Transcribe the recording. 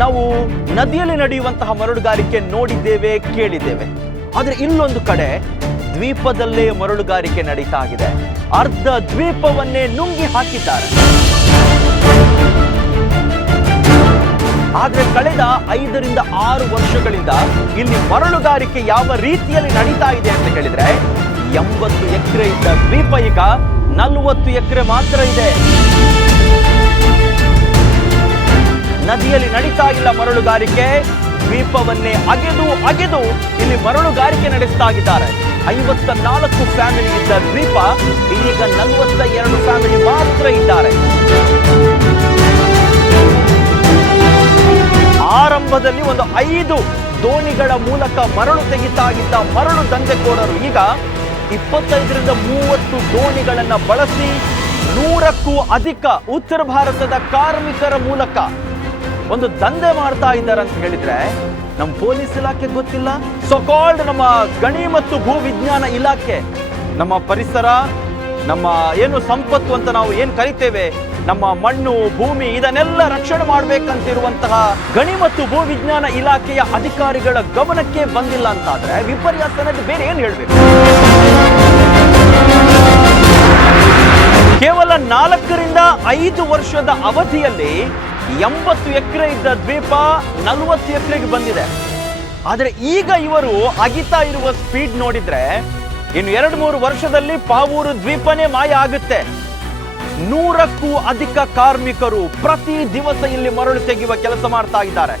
ನಾವು ನದಿಯಲ್ಲಿ ನಡೆಯುವಂತಹ ಮರಳುಗಾರಿಕೆ ನೋಡಿದ್ದೇವೆ, ಕೇಳಿದ್ದೇವೆ. ಆದರೆ ಇಲ್ಲೊಂದು ಕಡೆ ದ್ವೀಪದಲ್ಲೇ ಮರಳುಗಾರಿಕೆ ನಡೀತಾ ಇದೆ. ಅರ್ಧ ದ್ವೀಪವನ್ನೇ ನುಂಗಿ ಹಾಕಿದ್ದಾರೆ. ಆದ್ರೆ ಕಳೆದ 5 ರಿಂದ 6 ವರ್ಷಗಳಿಂದ ಇಲ್ಲಿ ಮರಳುಗಾರಿಕೆ ಯಾವ ರೀತಿಯಲ್ಲಿ ನಡೀತಾ ಇದೆ ಅಂತ ಹೇಳಿದ್ರೆ, 80 ಎಕರೆ ಇದ್ದ ದ್ವೀಪ ಈಗ 40 ಎಕರೆ ಮಾತ್ರ ಇದೆ. ನದಿಯಲ್ಲಿ ನಡೀತಾ ಇಲ್ಲ ಮರಳುಗಾರಿಕೆ, ದ್ವೀಪವನ್ನೇ ಅಗೆದು ಇಲ್ಲಿ ಮರಳುಗಾರಿಕೆ ನಡೆಸ್ತಾ ಇದ್ದಾರೆ. 54 ಫ್ಯಾಮಿಲಿ ಇದ್ದ ದ್ವೀಪ ಈಗ 42 ಫ್ಯಾಮಿಲಿ ಮಾತ್ರ ಇದ್ದಾರೆ. ಆರಂಭದಲ್ಲಿ ಒಂದು 5 ದೋಣಿಗಳ ಮೂಲಕ ಮರಳು ತೆಗಿತಾ ಇದ್ದ ಮರಳು ದಂಧೆಕೋರರು ಈಗ 25 ರಿಂದ 30 ದೋಣಿಗಳನ್ನ ಬಳಸಿ 100ಕ್ಕೂ ಅಧಿಕ ಉತ್ತರ ಭಾರತದ ಕಾರ್ಮಿಕರ ಮೂಲಕ ಒಂದು ದಂಧೆ ಮಾಡ್ತಾ ಇದ್ದಾರೆ ಅಂತ ಹೇಳಿದ್ರೆ ನಮ್ಮ ಪೊಲೀಸ್ ಇಲಾಖೆ ಗೊತ್ತಿಲ್ಲ. ಸೋಕಾಲ್ಡ್ ನಮ್ಮ ಗಣಿ ಮತ್ತು ಭೂ ವಿಜ್ಞಾನ ಇಲಾಖೆ, ನಮ್ಮ ಪರಿಸರ, ನಮ್ಮ ಏನು ಸಂಪತ್ತು ಅಂತ ನಾವು ಏನ್ ಕರಿತೇವೆ, ನಮ್ಮ ಮಣ್ಣು ಭೂಮಿ ಇದನ್ನೆಲ್ಲ ರಕ್ಷಣೆ ಮಾಡಬೇಕಂತಿರುವಂತಹ ಗಣಿ ಮತ್ತು ಭೂ ವಿಜ್ಞಾನ ಇಲಾಖೆಯ ಅಧಿಕಾರಿಗಳ ಗಮನಕ್ಕೆ ಬಂದಿಲ್ಲ ಅಂತಾದ್ರೆ ವಿಪರ್ಯಾಸ ಅನ್ನೋದು ಬೇರೆ ಏನ್ ಹೇಳ್ಬೇಕು. ಕೇವಲ 4 ರಿಂದ 5 ವರ್ಷದ ಅವಧಿಯಲ್ಲಿ 80 ಎಕರೆ ಇದ್ದ ದ್ವೀಪ 40 ಎಕರೆಗೆ ಬಂದಿದೆ. ಆದ್ರೆ ಈಗ ಇವರು ಅಗಿತಾ ಇರುವ ಸ್ಪೀಡ್ ನೋಡಿದ್ರೆ ಇನ್ನು 2-3 ವರ್ಷದಲ್ಲಿ ಪಾವೂರು ದ್ವೀಪನೇ ಮಾಯ ಆಗುತ್ತೆ. 100ಕ್ಕೂ ಅಧಿಕ ಕಾರ್ಮಿಕರು ಪ್ರತಿ ದಿವಸ ಇಲ್ಲಿ ಮರಳು ತೆಗೆಯುವ ಕೆಲಸ ಮಾಡ್ತಾ ಇದ್ದಾರೆ.